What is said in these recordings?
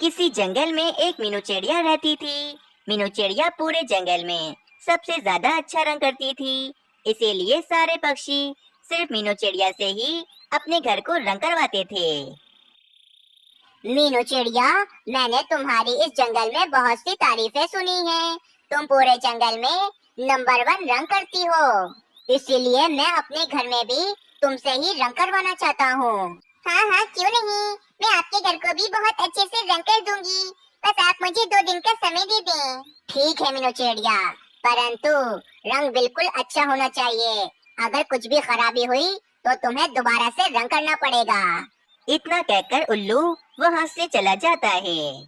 किसी जंगल में एक मीनू चिड़िया रहती थी। मीनू चिड़िया पूरे जंगल में सबसे ज्यादा अच्छा रंग करती थी। इसीलिए सारे पक्षी सिर्फ मीनू चिड़िया से ही अपने घर को रंग करवाते थे। मीनू चिड़िया, मैंने तुम्हारी इस जंगल में बहुत सी तारीफें सुनी हैं। तुम पूरे जंगल में नंबर 1 रंग करती हो, इसीलिए मैं अपने घर में भी तुमसे ही रंग करवाना चाहता हूँ। हाँ हाँ, क्यों नहीं, मैं आपके घर को भी बहुत अच्छे से रंग कर दूंगी। बस आप मुझे 2 दिन का समय दे दें। ठीक है मीनू चिड़िया, परंतु रंग बिल्कुल अच्छा होना चाहिए। अगर कुछ भी खराबी हुई तो तुम्हें दोबारा से रंग करना पड़ेगा। इतना कहकर उल्लू वहाँ से चला जाता है।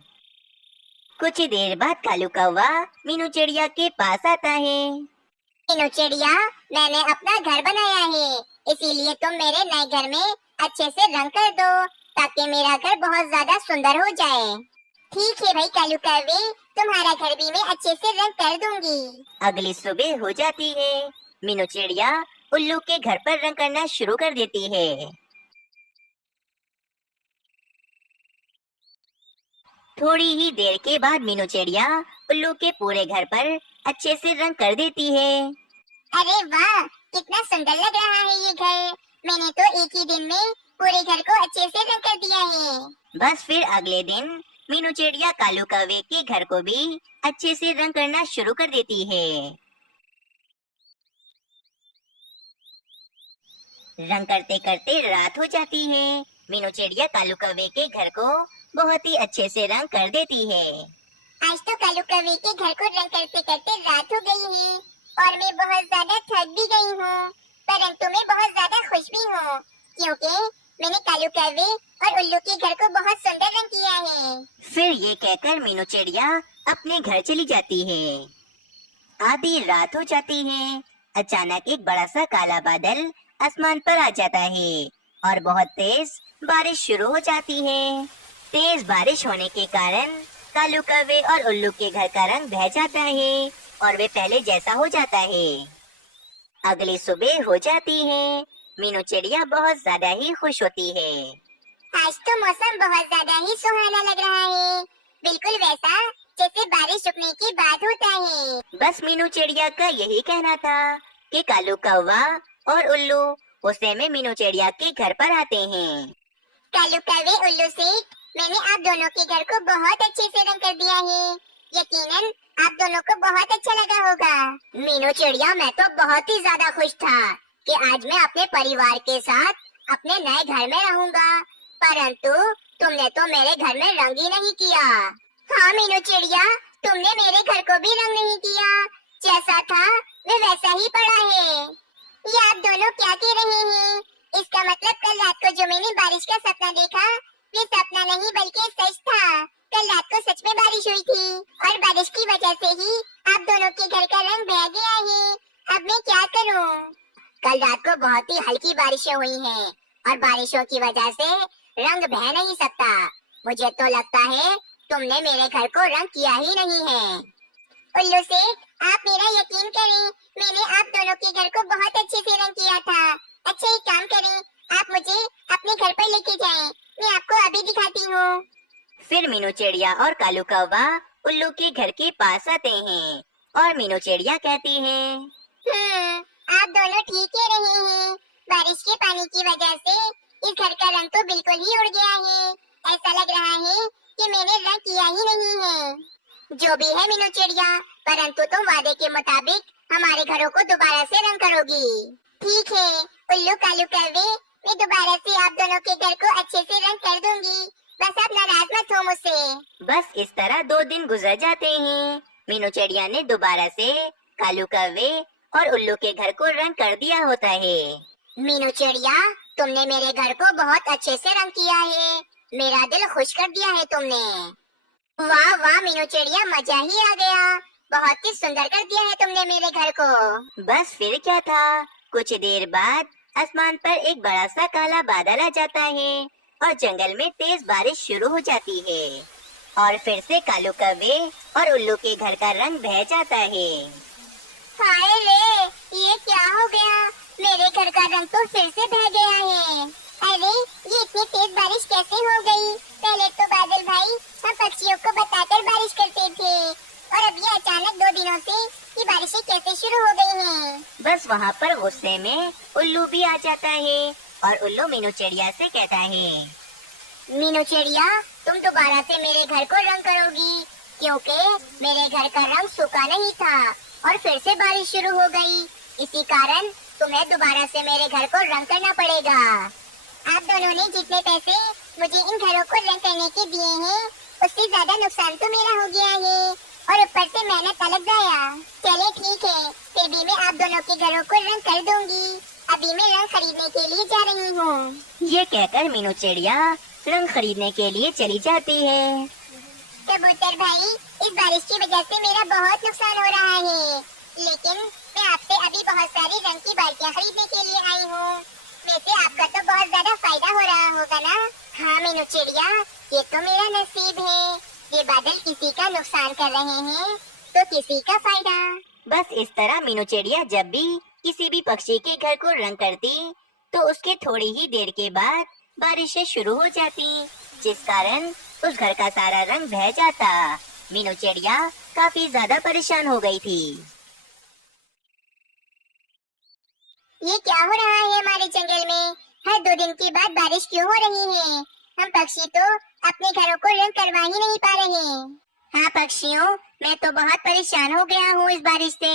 कुछ ही देर बाद कालू कौवा मीनू चिड़िया के पास आता है। मीनू चिड़िया, मैंने अपना घर बनाया है, इसीलिए तुम मेरे नए घर में अच्छे से रंग कर दो ताकि मेरा घर बहुत ज्यादा सुंदर हो जाए। ठीक है भाई कालू कौवे, तुम्हारा घर भी मैं अच्छे से रंग कर दूंगी। अगली सुबह हो जाती है। मीनू चिड़िया उल्लू के घर पर रंग करना शुरू कर देती है। थोड़ी ही देर के बाद मीनू चिड़िया उल्लू के पूरे घर पर अच्छे से रंग कर देती है। अरे वाह, कितना सुंदर लग रहा है ये घर। मैंने तो एक ही दिन में पूरे घर को अच्छे से रंग कर दिया है। बस फिर अगले दिन मीनू चिड़िया कालू कौवे के घर को भी अच्छे से रंग करना शुरू कर देती है। रंग करते करते रात हो जाती है। मीनू चिड़िया कालू कौवे के घर को बहुत ही अच्छे से रंग कर देती है। आज तो कालू कौवे के घर को रंग करते करते रात हो गई है और मैं बहुत ज्यादा थक भी गई हूँ, परंतु मैं बहुत ज्यादा खुश भी हूँ क्योंकि मैंने कालू कौवे और उल्लू के घर को बहुत सुंदर रंग किया है। फिर ये कहकर मीनू चिड़िया अपने घर चली जाती है। आधी रात हो जाती है। अचानक एक बड़ा सा काला बादल आसमान पर आ जाता है और बहुत तेज बारिश शुरू हो जाती है। तेज बारिश होने के कारण कालू कौवे और उल्लू के घर का रंग बह जाता है और वे पहले जैसा हो जाता है। अगली सुबह हो जाती है। मीनू चिड़िया बहुत ज्यादा ही खुश होती है। आज तो मौसम बहुत ज्यादा ही सुहाना लग रहा है, बिल्कुल वैसा जैसे बारिश रुकने के बाद होता है। बस मीनू चिड़िया का यही कहना था कि कालू कौवा और उल्लू गुस्से में मीनू चिड़िया के घर पर आते हैं। कालू कौवे, उल्लू सेठ, मैंने आप दोनों के घर को बहुत अच्छे से रंग कर दिया है। यकीनन आप दोनों को बहुत अच्छा लगा होगा। मीनू चिड़िया, मैं तो बहुत ही ज्यादा खुश था कि आज मैं अपने परिवार के साथ अपने नए घर में रहूंगा, परंतु तुमने तो मेरे घर में रंग ही नहीं किया। हाँ मीनू चिड़िया, तुमने मेरे घर को भी रंग नहीं किया। जैसा था मैं वैसा ही पड़ा है। ये आप दोनों क्या कह रहे हैं? इसका मतलब कल रात को जो मैंने बारिश का सपना देखा, ये सपना नहीं बल्कि सच था। कल रात को सच में बारिश हुई थी और बारिश की वजह से ही आप दोनों के घर का रंग बह गया है। अब मैं क्या करूं? कल रात को बहुत ही हल्की बारिशें हुई हैं और बारिशों की वजह से रंग बह नहीं सकता। मुझे तो लगता है तुमने मेरे घर को रंग किया ही नहीं है। उल्लू सेठ, आप मेरा यकीन करें, मैंने आप दोनों के घर को बहुत अच्छे से रंग किया था। अच्छा एक काम करें, आप मुझे अपने घर पर लेके जाएं, मैं आपको अभी दिखाती हूँ। फिर मीनू चिड़िया और कालू कौवा उल्लू के घर के पास आते हैं और मीनू चिड़िया कहती है, आप दोनों ठीक कह रहे हैं। बारिश के पानी की वजह से इस घर का रंग तो बिल्कुल ही उड़ गया है। ऐसा लग रहा है कि मैंने रंग किया ही नहीं है। जो भी है मीनू चिड़िया, परंतु तुम वादे के मुताबिक हमारे घरों को दोबारा से रंग करोगी। ठीक है उल्लू कालू कौवे, मैं दोबारा से आप दोनों के घर को अच्छे से रंग कर दूंगी। बस आप नाराज मत हो मुझसे। बस इस तरह 2 दिन गुजर जाते हैं। मीनू चिड़िया ने दोबारा से कालू कौवे और उल्लू के घर को रंग कर दिया होता है। मीनू चिड़िया, तुमने मेरे घर को बहुत अच्छे से रंग किया है। मेरा दिल खुश कर दिया है तुमने। वाह वाह मीनू चिड़िया, मजा ही आ गया। बहुत ही सुंदर कर दिया है तुमने मेरे घर को। बस फिर क्या था, कुछ देर बाद आसमान पर एक बड़ा सा काला बादल आ जाता है और जंगल में तेज बारिश शुरू हो जाती है और फिर से कालू कौवे और उल्लू के घर का रंग बह जाता है। हाय रे, ये क्या हो गया? मेरे घर का रंग तो फिर से बह गया है। अरे ये इतनी तेज बारिश कैसे हो गई? पहले तो बादल भाई, हम वहाँ पर गुस्से में उल्लू भी आ जाता है और उल्लू मीनू चिड़िया से कहता है, मीनू चिड़िया, तुम दोबारा से मेरे घर को रंग करोगी, क्योंकि मेरे घर का रंग सूखा नहीं था और फिर से बारिश शुरू हो गई। इसी कारण तुम्हें दोबारा से मेरे घर को रंग करना पड़ेगा। आप दोनों ने जितने पैसे मुझे इन घरों को रंग करने के दिए हैं, उससे ज्यादा नुकसान तो मेरा हो गया है और ऊपर से मेहनत अलग जाया। चले ठीक है, फिर भी मैं आप दोनों के घरों को रंग कर दूंगी। अभी मैं रंग खरीदने के लिए जा रही हूँ। ये कहकर मीनू चिड़िया रंग खरीदने के लिए चली जाती है। कबूतर भाई, इस बारिश की वजह से मेरा बहुत नुकसान हो रहा है, लेकिन मैं आपसे अभी बहुत सारी रंग की बाल्टियाँ खरीदने के लिए आई हूँ। वैसे आपका तो बहुत ज्यादा फायदा हो रहा होगा ना? हाँ मीनू चिड़िया, ये तो मेरा नसीब है। ये बादल किसी का नुकसान कर रहे हैं तो किसी का फायदा। बस इस तरह मीनू चिड़िया जब भी किसी भी पक्षी के घर को रंग करती तो उसके थोड़ी ही देर के बाद बारिशें शुरू हो जाती, जिस कारण उस घर का सारा रंग बह जाता। मीनू चिड़िया काफी ज्यादा परेशान हो गई थी। ये क्या हो रहा है हमारे जंगल में? हर 2 दिन के बाद बारिश क्यों हो रही है? हम पक्षी तो अपने घरों को रंग करवा ही नहीं पा रहे। हाँ पक्षियों, मैं तो बहुत परेशान हो गया हूँ इस बारिश से।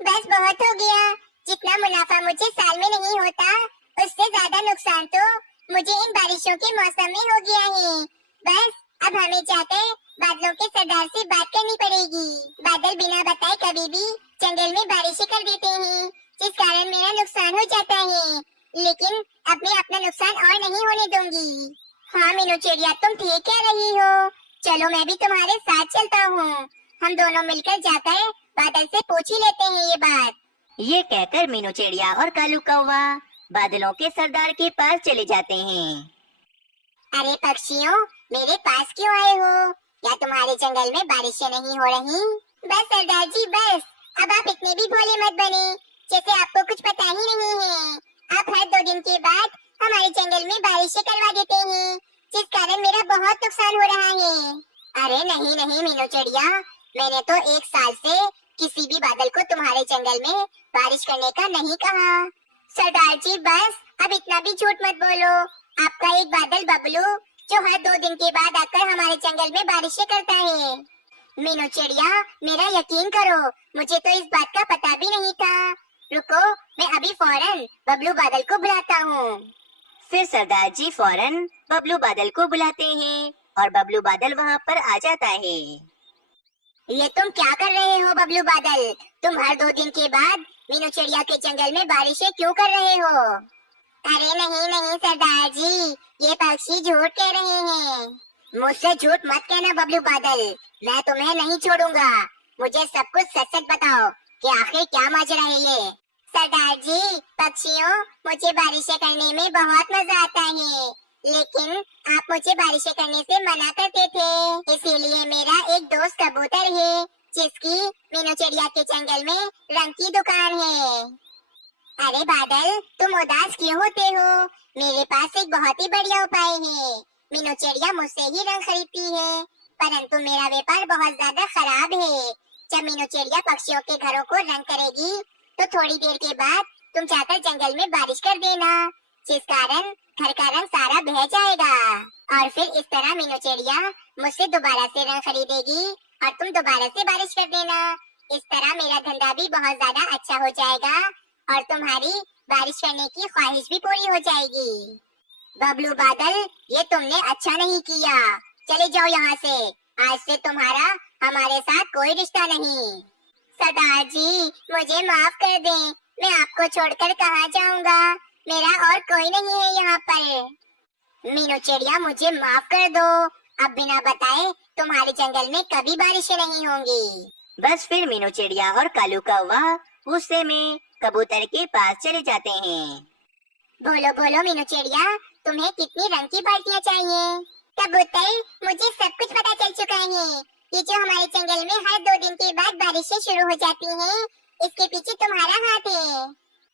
बस बहुत हो गया। जितना मुनाफा मुझे साल में नहीं होता, उससे ज्यादा नुकसान तो मुझे इन बारिशों के मौसम में हो गया है। बस अब हमें जाकर बादलों के सरदार से बात करनी पड़ेगी। बादल बिना बताए कभी भी जंगल में बारिशें कर देते हैं, जिस कारण मेरा नुकसान हो जाता है। लेकिन अब मैं अपना नुकसान और नहीं होने दूंगी। हाँ मीनू चिड़िया, तुम ठीक कह रही हो। चलो मैं भी तुम्हारे साथ चलता हूँ। हम दोनों मिलकर जाकर बादल से पूछ ही लेते हैं ये बात। ये कहकर मीनू चिड़िया और कालू कौवा बादलों के सरदार के पास चले जाते हैं। अरे पक्षियों, मेरे पास क्यों आए हो? क्या तुम्हारे जंगल में बारिशें नहीं हो रही? बस सरदार जी बस, अब आप इतने भी भोले मत बने जैसे आपको कुछ पता ही नहीं है। आप हर 2 दिन के बाद हमारे जंगल में बारिशें करवा देते हैं, जिस कारण मेरा बहुत नुकसान हो रहा है। अरे नहीं नहीं मीनू चिड़िया, मैंने तो 1 साल से किसी भी बादल को तुम्हारे जंगल में बारिश करने का नहीं कहा। सरदार जी बस, अब इतना भी झूठ मत बोलो। आपका एक बादल बबलू जो हर 2 दिन के बाद आकर हमारे जंगल में बारिशें करता है। मीनू चिड़िया, मेरा यकीन करो, मुझे तो इस बात का पता भी नहीं था। रुको, मैं अभी फौरन बबलू बादल को बुलाता हूँ। फिर सरदार जी फौरन बबलू बादल को बुलाते हैं और बबलू बादल वहाँ पर आ जाता है। ये तुम क्या कर रहे हो बबलू बादल? तुम हर 2 दिन के बाद मीनू चिड़िया के जंगल में बारिशें क्यों कर रहे हो? अरे नहीं नहीं सरदार जी, ये पक्षी झूठ कह रहे हैं। मुझसे झूठ मत कहना बबलू बादल, मैं तुम्हें नहीं छोड़ूंगा। मुझे सब कुछ सच सच बताओ कि आखिर क्या माजरा है ये। सरदार जी, पक्षियों, मुझे बारिशें करने में बहुत मजा आता है, लेकिन आप मुझे बारिशें करने से मना करते थे। इसीलिए मेरा एक दोस्त कबूतर है जिसकी मीनू चिड़िया के जंगल में रंग की दुकान है। अरे बादल, तुम उदास क्यों होते हो? मेरे पास एक बहुत ही बढ़िया उपाय है। मीनू चिड़िया मुझसे ही रंग खरीदती है, परंतु मेरा व्यापार बहुत ज्यादा खराब है। जब मीनू चिड़िया पक्षियों के घरों को रंग करेगी तो थोड़ी देर के बाद तुम जाकर जंगल में बारिश कर देना, जिस कारण घर का रंग सारा बह जाएगा और फिर इस तरह मीनू चिड़िया मुझसे दोबारा से रंग खरीदेगी और तुम दोबारा से बारिश कर देना। इस तरह मेरा धंधा भी बहुत ज्यादा अच्छा हो जाएगा और तुम्हारी बारिश करने की ख्वाहिश भी पूरी हो जाएगी। बबलू बादल, ये तुमने अच्छा नहीं किया। चले जाओ यहाँ से। आज से तुम्हारा हमारे साथ कोई रिश्ता नहीं। सरदार जी, मुझे माफ कर दें, मैं आपको छोड़कर कहाँ जाऊँगा? मेरा और कोई नहीं है यहाँ पर। मीनू चिड़िया, मुझे माफ कर दो। अब बिना बताए तुम्हारे जंगल में कभी बारिशें नहीं होंगी। बस फिर मीनू चिड़िया और कालू कौवा गुस्से में कबूतर के पास चले जाते हैं। बोलो बोलो मीनू चिड़िया, तुम्हें कितनी रंग की बाल्टियाँ चाहिए? कबूतर, मुझे सब कुछ पता चल चुका है। ये जो हमारे जंगल में हर 2 दिन के बाद बारिशें शुरू हो जाती हैं, इसके पीछे तुम्हारा हाथ है।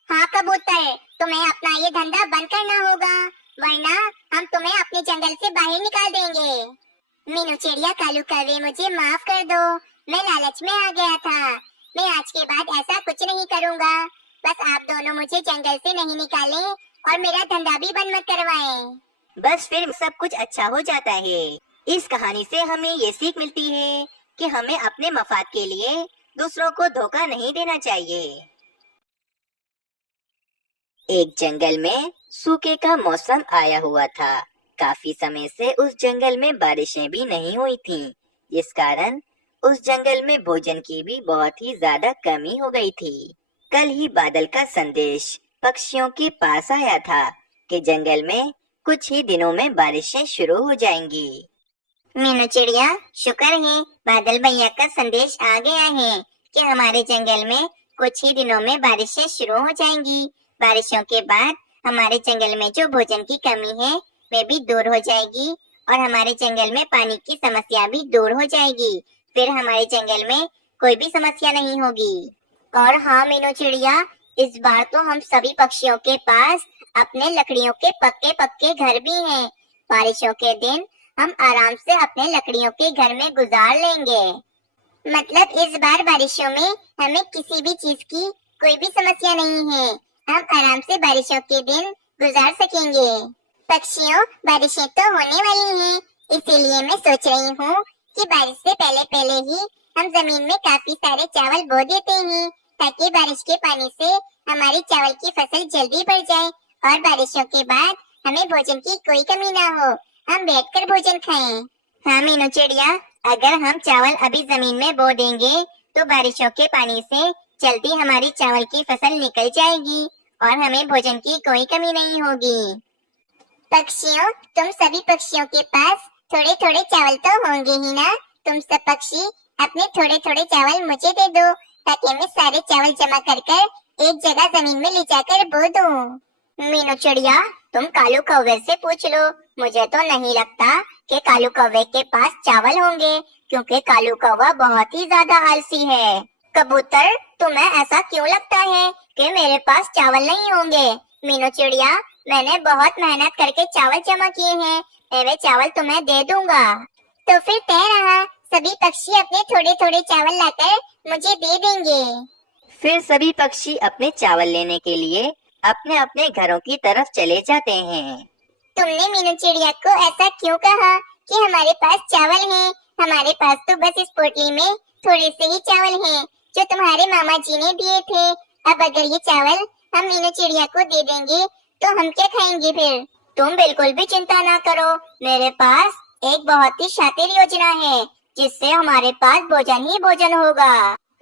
हाँ कबूतर, तुम्हें अपना ये धंधा बंद करना होगा, वरना हम तुम्हें अपने जंगल से बाहर निकाल देंगे। मीनू चिड़िया, कालू कौवे, मुझे माफ कर दो। मैं लालच में आ गया था। मैं आज के बाद ऐसा कुछ नहीं करूँगा। बस आप दोनों मुझे जंगल से नहीं निकाले और मेरा धंधा भी बंद मत करवाएं। बस फिर सब कुछ अच्छा हो जाता है। इस कहानी से हमें ये सीख मिलती है कि हमें अपने मफाद के लिए दूसरों को धोखा नहीं देना चाहिए। एक जंगल में सूखे का मौसम आया हुआ था। काफी समय से उस जंगल में बारिशें भी नहीं हुई थीं, जिस कारण उस जंगल में भोजन की भी बहुत ही ज्यादा कमी हो गई थी। कल ही बादल का संदेश पक्षियों के पास आया था कि जंगल में कुछ ही दिनों में बारिशें शुरू हो जाएंगी। मीनू चिड़िया, शुक्र है बादल भैया का संदेश आ गया है कि हमारे जंगल में कुछ ही दिनों में बारिशें शुरू हो जाएंगी। बारिशों के बाद हमारे जंगल में जो भोजन की कमी है वे भी दूर हो जाएगी और हमारे जंगल में पानी की समस्या भी दूर हो जाएगी। फिर हमारे जंगल में कोई भी समस्या नहीं होगी। और हाँ मीनू चिड़िया, इस बार तो हम सभी पक्षियों के पास अपने लकड़ियों के पक्के पक्के घर भी हैं। बारिशों के दिन हम आराम से अपने लकड़ियों के घर में गुजार लेंगे। मतलब इस बार बारिशों में हमें किसी भी चीज की कोई भी समस्या नहीं है। हम आराम से बारिशों के दिन गुजार सकेंगे। पक्षियों, बारिशें तो होने वाली हैं, इसीलिए मैं सोच रही हूँ कि बारिश से पहले पहले ही हम जमीन में काफी सारे चावल बो देते हैं, ताकि बारिश के पानी से हमारी चावल की फसल जल्दी बढ़ जाए और बारिशों के बाद हमें भोजन की कोई कमी ना हो, हम बैठकर भोजन खाएं। हाँ मीनू चिड़िया, अगर हम चावल अभी जमीन में बो देंगे तो बारिशों के पानी से जल्दी हमारी चावल की फसल निकल जाएगी और हमें भोजन की कोई कमी नहीं होगी। पक्षियों, तुम सभी पक्षियों के पास थोड़े थोड़े चावल तो होंगे ही ना। तुम सब पक्षी अपने थोड़े थोड़े चावल मुझे दे दो, ताकि मैं सारे चावल जमा कर कर एक जगह जमीन में ले जाकर बो दूं। मीनू चिड़िया, तुम कालू कौवे से पूछ लो। मुझे तो नहीं लगता कि कालू कौवे के पास चावल होंगे, क्योंकि कालू कौवा बहुत ही ज्यादा आलसी है। कबूतर, तुम्हें ऐसा क्यों लगता है कि मेरे पास चावल नहीं होंगे? मीनू चिड़िया, मैंने बहुत मेहनत करके चावल जमा किए हैं, मैं वे चावल तुम्हें दे दूंगा। तो फिर तय रहा, सभी पक्षी अपने थोड़े थोड़े चावल लाकर मुझे दे देंगे। फिर सभी पक्षी अपने चावल लेने के लिए अपने अपने घरों की तरफ चले जाते हैं। तुमने मीनू चिड़िया को ऐसा क्यों कहा कि हमारे पास चावल हैं? हमारे पास तो बस इस पोटली में थोड़े से ही चावल हैं, जो तुम्हारे मामा जी ने दिए थे। अब अगर ये चावल हम मीनू चिड़िया को दे देंगे तो हम क्या खाएंगे फिर? तुम बिल्कुल भी चिंता ना करो, मेरे पास एक बहुत ही शातिर योजना है, जिससे हमारे पास भोजन ही भोजन होगा।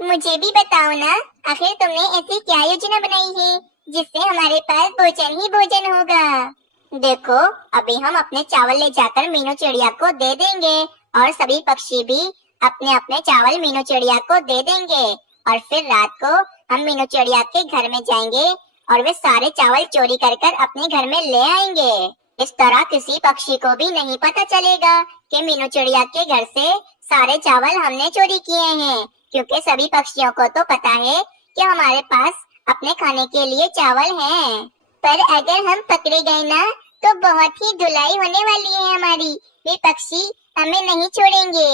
मुझे भी बताओ ना, आखिर तुमने ऐसी क्या योजना बनाई है जिससे हमारे पास भोजन ही भोजन होगा? देखो, अभी हम अपने चावल ले जाकर मीनू चिड़िया को दे देंगे और सभी पक्षी भी अपने अपने चावल मीनू चिड़िया को दे देंगे और फिर रात को हम मीनू चिड़िया के घर में जाएंगे और वे सारे चावल चोरी कर कर अपने घर में ले आएंगे। इस तरह किसी पक्षी को भी नहीं पता चलेगा कि मीनू चिड़िया के घर से सारे चावल हमने चोरी किए हैं, क्योंकि सभी पक्षियों को तो पता है कि हमारे पास अपने खाने के लिए चावल हैं। पर अगर हम पकड़े गए ना, तो बहुत ही धुलाई होने वाली है हमारी। वे पक्षी हमें नहीं छोड़ेंगे।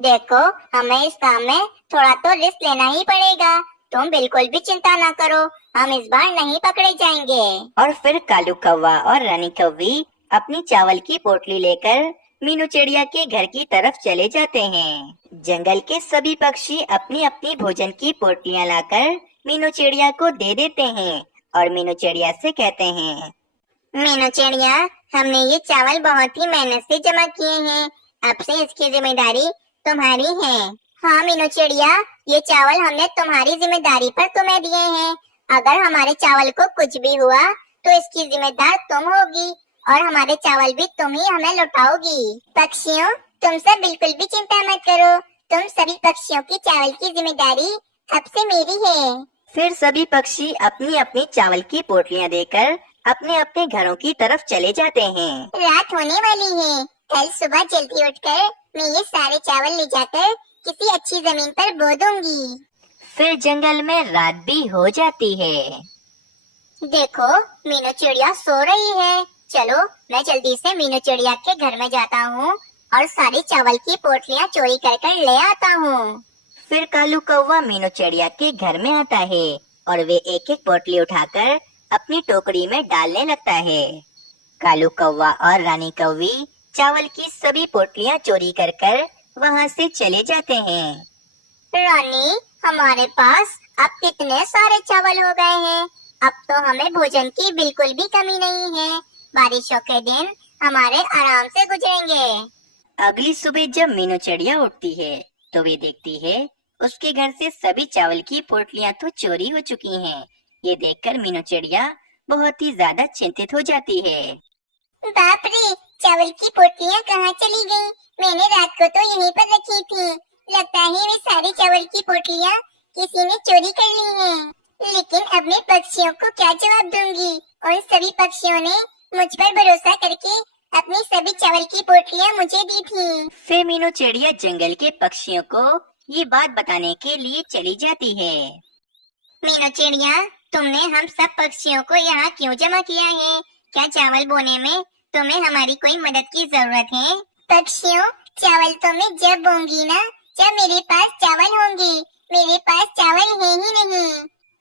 देखो, हमें इस काम में थोड़ा तो रिस्क लेना ही पड़ेगा। तुम बिल्कुल भी चिंता ना करो, हम इस बार नहीं पकड़े जाएंगे। और फिर कालू कौवा और रानी कौवी अपनी चावल की पोटली लेकर मीनू चिड़िया के घर की तरफ चले जाते हैं। जंगल के सभी पक्षी अपनी अपनी भोजन की पोटलियां लाकर मीनू चिड़िया को दे देते हैं और मीनू चिड़िया से कहते हैं, मीनू चिड़िया, हमने ये चावल बहुत ही मेहनत से जमा किए हैं, अब से इसकी जिम्मेदारी तुम्हारी है। हाँ मीनू चिड़िया, ये चावल हमने तुम्हारी जिम्मेदारी पर तुम्हें दिए हैं। अगर हमारे चावल को कुछ भी हुआ तो इसकी जिम्मेदार तुम होगी और हमारे चावल भी तुम ही हमें लौटाओगी। पक्षियों, तुम सब बिल्कुल भी चिंता मत करो, तुम सभी पक्षियों की चावल की जिम्मेदारी अब से मेरी है। फिर सभी पक्षी अपनी अपनी चावल की पोटलियां देकर अपने अपने घरों की तरफ चले जाते हैं। रात होने वाली है, कल सुबह जल्दी उठकर मैं ये सारे चावल ले जाकर किसी अच्छी जमीन पर बो दूंगी। फिर जंगल में रात भी हो जाती है। देखो, मीनू चिड़िया सो रही है। चलो, मैं जल्दी से मीनू चिड़िया के घर में जाता हूँ और सारी चावल की पोटलियाँ चोरी कर कर ले आता हूँ। फिर कालू कौवा मीनू चिड़िया के घर में आता है और वे एक एक पोटली उठाकर अपनी टोकरी में डालने लगता है। कालू कौवा और रानी कौवी चावल की सभी पोटलियां चोरी कर कर वहाँ से चले जाते हैं। रानी, हमारे पास अब कितने सारे चावल हो गए हैं। अब तो हमें भोजन की बिल्कुल भी कमी नहीं है। बारिशों के दिन हमारे आराम से गुजरेंगे। अगली सुबह जब मीनू चिड़िया उठती है तो वे देखती है उसके घर से सभी चावल की पोटलियां तो चोरी हो चुकी हैं। ये देखकर मीनू चिड़िया बहुत ही ज्यादा चिंतित हो जाती है। बाप रे, चावल की पोटलियां कहाँ चली गई? मैंने रात को तो यहीं पर रखी थी। लगता है वे सारी चावल की पोटलियां किसी ने चोरी कर ली हैं। लेकिन अब मैं पक्षियों को क्या जवाब दूंगी? उन सभी पक्षियों ने मुझ पर भरोसा करके अपनी सभी चावल की पोटलियां मुझे दी थी। फिर मीनू चिड़िया जंगल के पक्षियों को ये बात बताने के लिए चली जाती है। मीनू चिड़िया, तुमने हम सब पक्षियों को यहाँ क्यों जमा किया है? क्या चावल बोने में तुम्हें हमारी कोई मदद की जरूरत है? पक्षियों, चावल तो मैं जब बोऊंगी ना, जब मेरे पास चावल होंगे। मेरे पास चावल है ही नहीं।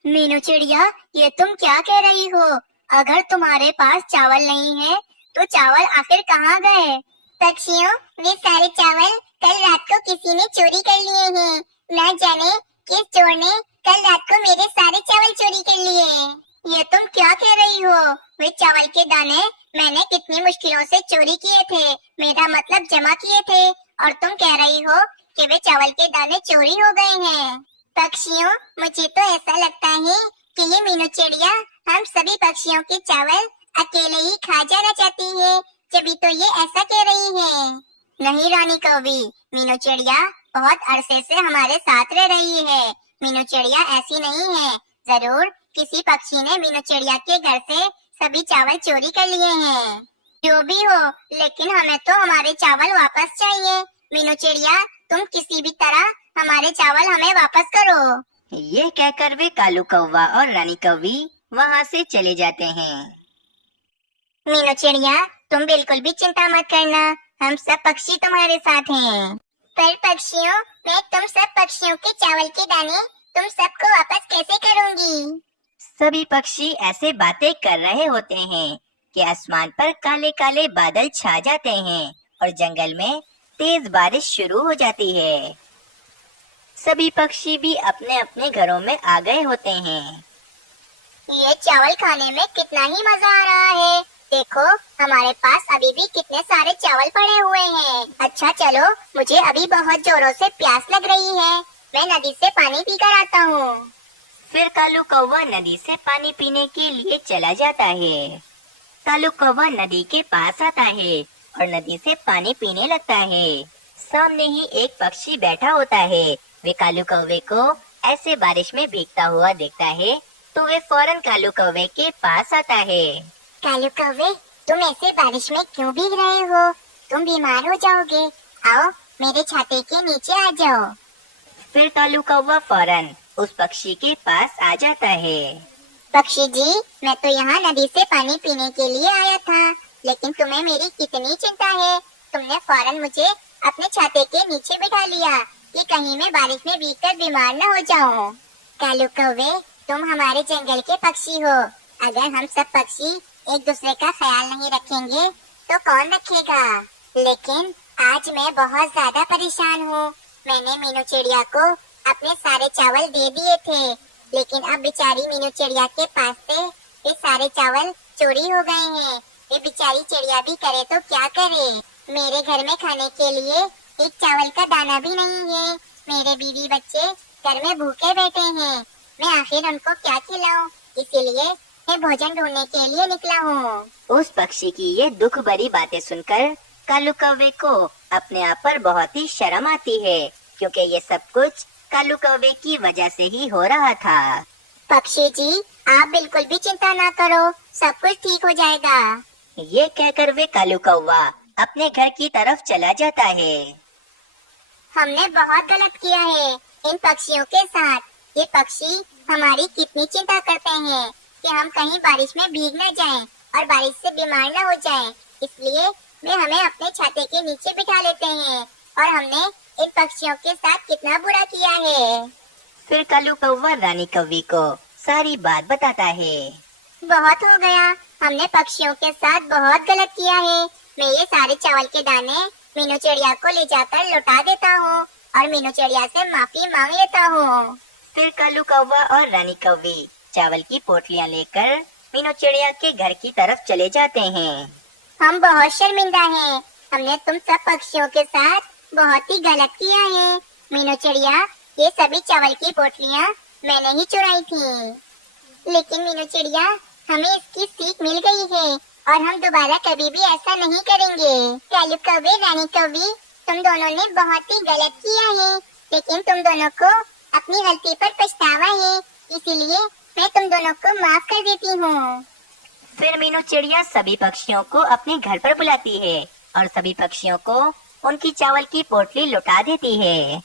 मीनू चिड़िया, ये तुम क्या कह रही हो? अगर तुम्हारे पास चावल नहीं है तो चावल आखिर कहाँ गए? पक्षियों, वे सारे चावल कल रात को किसी ने चोरी कर लिए हैं। न जाने किस चोर ने कल रात को मेरे सारे चावल चोरी कर लिए। ये तुम क्या कह रही हो? वे चावल के दाने मैंने कितनी मुश्किलों से चोरी किए थे, मेरा मतलब जमा किए थे, और तुम कह रही हो कि वे चावल के दाने चोरी हो गए हैं। पक्षियों, मुझे तो ऐसा लगता है कि ये मीनू चिड़िया हम सभी पक्षियों के चावल अकेले ही खा जाना चाहती है, तभी तो ये ऐसा कह रही है। नहीं रानी कौवी, मीनू चिड़िया बहुत अरसे से हमारे साथ रह रही है। मीनू चिड़िया ऐसी नहीं है। जरूर किसी पक्षी ने मीनू चिड़िया के घर से सभी चावल चोरी कर लिए हैं। जो भी हो, लेकिन हमें तो हमारे चावल वापस चाहिए। मीनू चिड़िया, तुम किसी भी तरह हमारे चावल हमें वापस करो। ये कहकर वे कालू कौवा और रानी कौवी वहाँ से चले जाते हैं। मीनू चिड़िया, तुम बिल्कुल भी चिंता मत करना, हम सब पक्षी तुम्हारे साथ हैं। पर पक्षियों, मैं तुम सब पक्षियों के चावल के दाने तुम सबको वापस कैसे करूंगी? सभी पक्षी ऐसे बातें कर रहे होते हैं कि आसमान पर काले काले बादल छा जाते हैं और जंगल में तेज बारिश शुरू हो जाती है। सभी पक्षी भी अपने अपने घरों में आ गए होते हैं। ये चावल खाने में कितना ही मजा आ रहा है। देखो, हमारे पास अभी भी कितने सारे चावल पड़े हुए हैं। अच्छा चलो, मुझे अभी बहुत जोरों से प्यास लग रही है, मैं नदी से पानी पीकर आता हूँ। फिर कालू कौवा नदी से पानी पीने के लिए चला जाता है। कालू कौवा नदी के पास आता है और नदी से पानी पीने लगता है। सामने ही एक पक्षी बैठा होता है। वे कालू कौवे को ऐसे बारिश में भीगता हुआ देखता है तो वे फौरन कालू कौवे के पास आता है। कालू कौवे, तुम ऐसे बारिश में क्यों भीग रहे हो? तुम बीमार हो जाओगे। आओ, मेरे छाते के नीचे आ जाओ। फिर कालू कौवा फौरन उस पक्षी के पास आ जाता है। पक्षी जी, मैं तो यहाँ नदी से पानी पीने के लिए आया था, लेकिन तुम्हें मेरी कितनी चिंता है। तुमने फौरन मुझे अपने छाते के नीचे बिठा लिया कि कहीं मैं बारिश में भीगकर बीमार न हो जाऊं। कालू कौवे, तुम हमारे जंगल के पक्षी हो। अगर हम सब पक्षी एक दूसरे का ख्याल नहीं रखेंगे तो कौन रखेगा? लेकिन आज मैं बहुत ज्यादा परेशान हूँ। मैंने मीनू चिड़िया को अपने सारे चावल दे दिए थे, लेकिन अब बेचारी मीनू चिड़िया के पास से ये सारे चावल चोरी हो गए हैं। ये बेचारी चिड़िया भी करे तो क्या करे? मेरे घर में खाने के लिए एक चावल का दाना भी नहीं है। मेरे बीवी बच्चे घर में भूखे बैठे हैं। मैं आखिर उनको क्या खिलाऊं? इसीलिए मैं भोजन ढूंढने के लिए निकला हूँ। उस पक्षी की ये दुख भरी बातें सुनकर कालू कौवे को अपने आप पर बहुत ही शर्म आती है, क्योंकि ये सब कुछ कालू कौवे की वजह से ही हो रहा था। पक्षी जी, आप बिल्कुल भी चिंता ना करो, सब कुछ ठीक हो जाएगा। ये कहकर वे कालू कौवा अपने घर की तरफ चला जाता है। हमने बहुत गलत किया है इन पक्षियों के साथ। ये पक्षी हमारी कितनी चिंता करते हैं कि हम कहीं बारिश में भीग न जाएं और बारिश से बीमार न हो जाएं। इसलिए वे हमें अपने छाते के नीचे बिठा लेते हैं और हमने इन पक्षियों के साथ कितना बुरा किया है। फिर कालू कौवा रानी कौवी को सारी बात बताता है। बहुत हो गया, हमने पक्षियों के साथ बहुत गलत किया है। मैं ये सारे चावल के दाने मीनू चिड़िया को ले जाकर लौटा देता हूँ और मीनू चिड़िया से माफी मांग लेता हूँ। फिर कालू कौवा और रानी कौवी चावल की पोटलियाँ लेकर मीनू चिड़िया के घर की तरफ चले जाते हैं। हम बहुत शर्मिंदा हैं। हमने तुम सब पक्षियों के साथ बहुत ही गलत किया है। मीनू चिड़िया, ये सभी चावल की पोटलियाँ मैंने ही चुराई थी। लेकिन मीनू चिड़िया, हमें इसकी सीख मिल गई है और हम दोबारा कभी भी ऐसा नहीं करेंगे। कालू कौवे, रानी कौवी, तुम दोनों ने बहुत ही गलत किया है, लेकिन तुम दोनों को अपनी गलती पर पछतावा है, इसीलिए मैं तुम दोनों को माफ कर देती हूँ। फिर मीनू चिड़िया सभी पक्षियों को अपने घर पर बुलाती है और सभी पक्षियों को उनकी चावल की पोटली लौटा देती है।